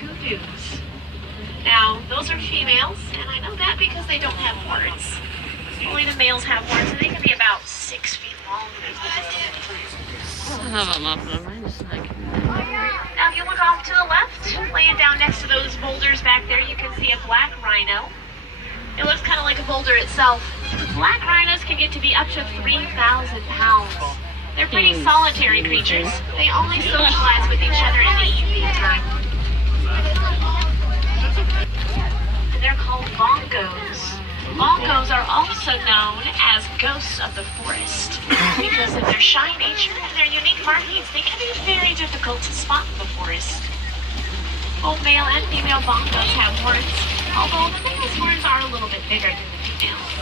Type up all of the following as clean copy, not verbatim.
kudus. Now, those are females, and I know that because they don't have horns. Only the males have horns, and they can be about 6 feet long. I have them up, but mine is like... Now, if you look off to the left, laying down next to those boulders back there, you can see a black rhino. It looks kind of like a boulder itself. Black rhinos can get to be up to 3,000 pounds. They're pretty solitary creatures. They only socialize with each other in the evening time. And they're called bongos. Bongos are also known as ghosts of the forest because of their shy nature and their unique markings. They can be very difficult to spot in the forest. Both male and female bongos have horns, although the male's horns are a little bit bigger than the female's.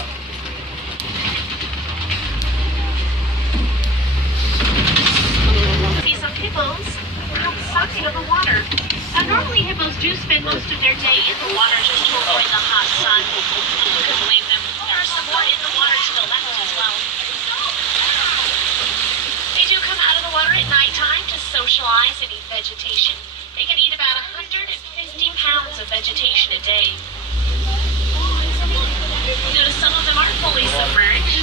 See some hippos outside of the water. Now, normally hippos do spend most of their day in the water just to avoid the hot sun. You can blame them. There are some more in the water to the left as well. They do come out of the water at nighttime to socialize and eat vegetation. They can eat about 150 pounds of vegetation a day. Notice some of them are fully submerged.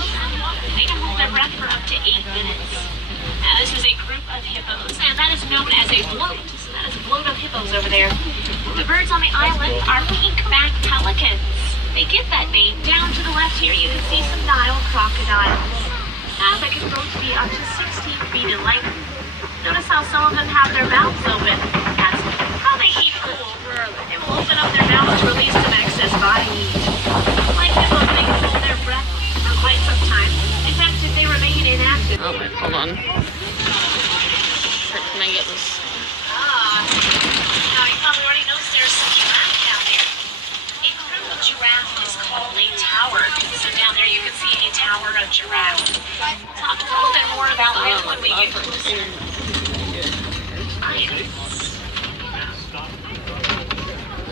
They can hold their breath for up to 8 minutes. Now, this is a group of hippos, and that is known as a bloat. So that is a bloat of hippos over there. The birds on the island are pink-backed pelicans. They get that name. Down to the left here, you can see some Nile crocodiles. Now, they can grow to be up to 16 feet in length. Notice how some of them have their mouths open. That's how they keep cool. They will open up their mouths to release some excess body heat. Like hippos, they can hold their breath for quite some time. In fact, if they remain inactive... Oh, wait, hold on. Can I get this? Now you probably already noticed there's some giraffe down there. A group of giraffe is called a tower. So down there you can see a tower of giraffe. We'll talk a little bit more about them when we get closer.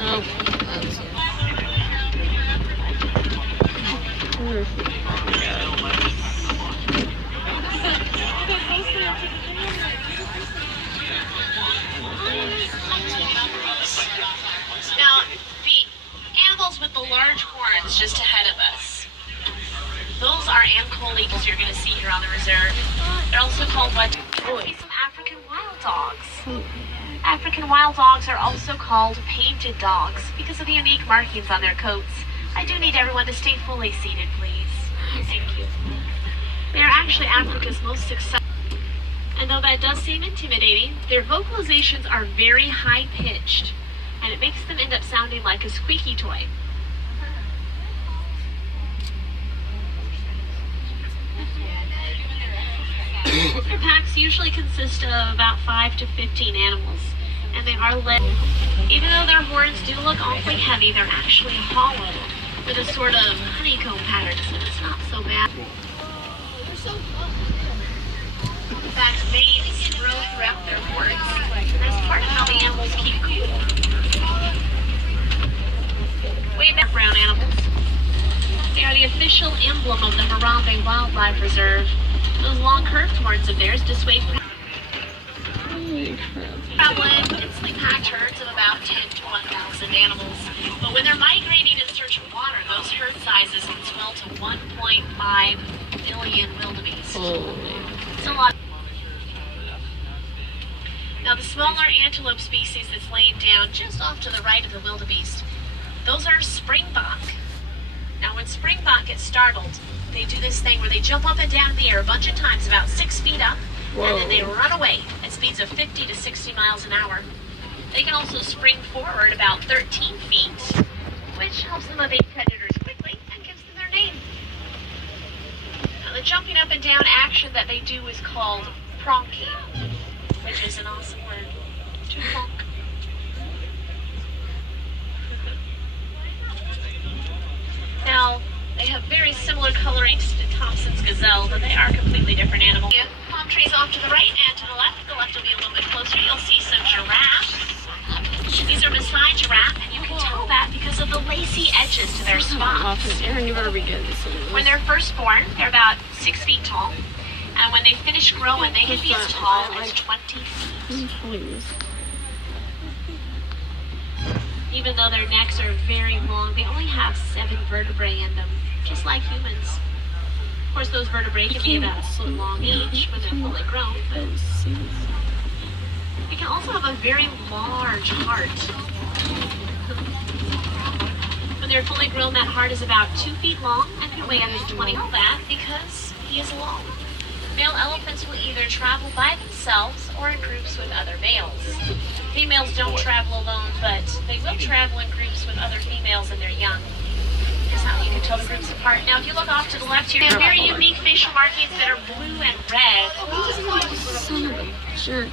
Oh, that's... Now, the animals with the large horns just ahead of us, those are ancoles you're going to see here on the reserve. They're also called what? Some African wild dogs. African wild dogs are also called painted dogs because of the unique markings on their coats. I do need everyone to stay fully seated, please. Thank you. They are actually Africa's most successful. And though that does seem intimidating, their vocalizations are very high-pitched, and it makes them end up sounding like a squeaky toy. Their packs usually consist of about 5 to 15 animals, and they are led. Even though their horns do look awfully heavy, they're actually hollow with a sort of honeycomb pattern, so it's not so bad. In fact, veins grow throughout their horns. That's part of how the animals keep cool. Way back, brown animals. They are the official emblem of the Harambe Wildlife Reserve. Those long curved horns of theirs dissuade traveling densely packed herds of about 10 to 1,000 animals. But when they're migrating in search of water, those herd sizes can swell to 1.5 million wildebeest. It's a lot. Now, the smaller antelope species that's laying down just off to the right of the wildebeest, those are springbok. Now, when springbok get startled, they do this thing where they jump up and down in the air a bunch of times, about 6 feet up, and then they run away at speeds of 50 to 60 miles an hour. They can also spring forward about 13 feet, which helps them evade predators quickly and gives them their name. Now, the jumping up and down action that they do is called pronking, which is an awesome word, to pronk. Now, they have very similar colorings to Thompson's gazelle, but they are completely different animals. Palm trees off to the right and to the left. The left will be a little bit closer. You'll see some giraffes. These are Maasai giraffe, and you can tell that because of the lacy edges to their spots. Aaron, you better be good. When they're first born, they're about 6 feet tall. And when they finish growing, they can be as tall as 20 feet. Please. Even though their necks are very long, they only have 7 vertebrae in them, just like humans. Of course, those vertebrae can be about a foot long each when they're fully grown, but they can also have a very large heart. When they're fully grown, that heart is about 2 feet long and can weigh up to 20. Know that because he is alone. Male elephants will either travel by themselves or in groups with other males. Females don't travel alone, but they will travel in groups with other females and their young. Is how you can tell the groups apart. Now, if you look off to the left here, they have very unique facial markings that are blue and red. Son of a jerk.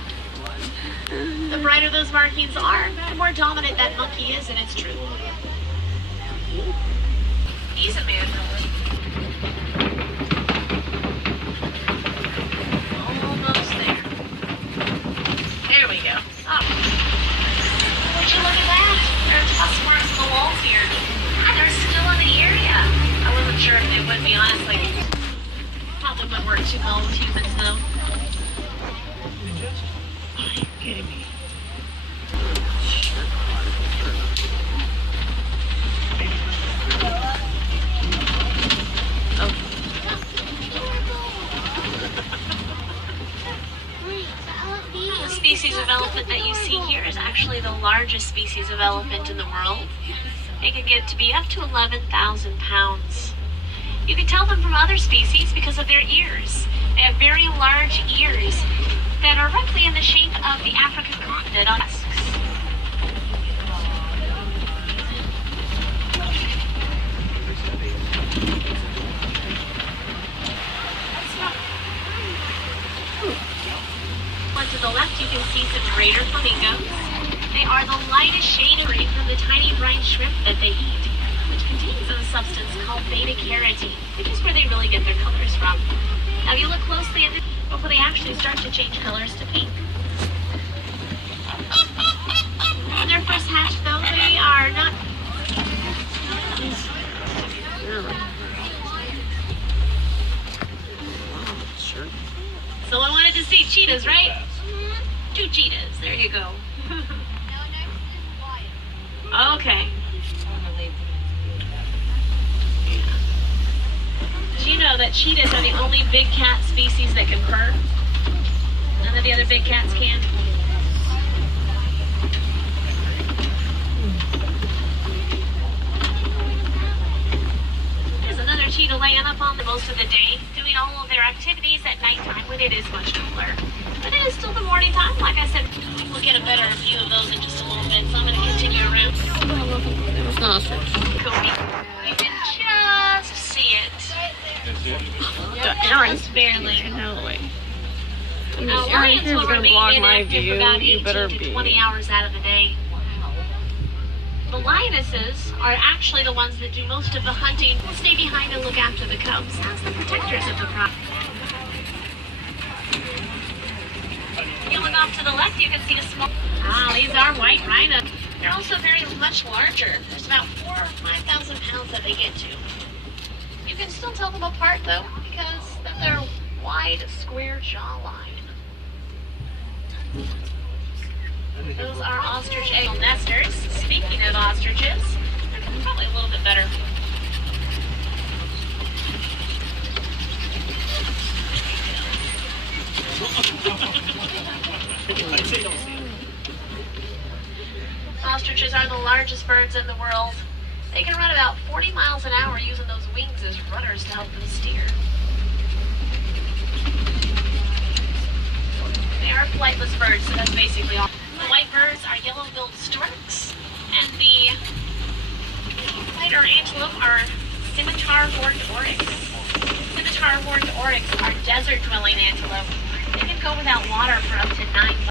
The brighter those markings are, the more dominant that monkey is in its troop. He's a man. Almost there. There we go. Oh. Would you look at that? There are tusk marks on the walls here. And they're still in the area. I wasn't sure if they would be, honestly. Probably wouldn't work too well with humans, though. Are you kidding me? The species of elephant that you see here is actually the largest species of elephant in the world. They can get to be up to 11,000 pounds. You can tell them from other species because of their ears. They have very large ears that are roughly in the shape of the African continent on tusks. To the left, you can see some greater flamingos. They are the lightest shade of green from the tiny brine shrimp that they eat, which contains a substance called beta-carotene, which is where they really get their colors from. Now, if you look closely at this before they actually start to change colors to pink. When they're first hatched, though, they are not. Sure. Someone wanted to see cheetahs, right? 2 cheetahs. There you go. Okay. Do you know that cheetahs are the only big cat species that can purr? None of the other big cats can. There's another cheetah laying up on the most of the day, doing all of their activities at nighttime when it is much cooler. But it is still the morning time. Like I said, we'll get a better view of those in just a little bit, so I'm going to continue around. It was an ostrich. Cody. You can just see it. Just barely. No way. Lions will gonna remain block my inactive view. for about You 18 better to be. 20 hours out of the day. The lionesses are actually the ones that do most of the hunting. Will stay behind and look after the cubs as the protectors of the pride. If you look off to the left, you can see a small. These are white rhinos. They're also very much larger. There's about 4,000 or 5,000 pounds that they get to. You can still tell them apart though, because of their wide, square jawline. Those are ostrich egg nesters. Speaking of ostriches, they're probably a little bit better. Ostriches are the largest birds in the world. They can run about 40 miles an hour using those wings as rudders to help them steer. They are flightless birds, so that's basically all. The white birds are yellow-billed storks, and the lighter antelope are scimitar-horned oryx. Scimitar-horned oryx are desert-dwelling antelope. They can go without water for up to 9 months.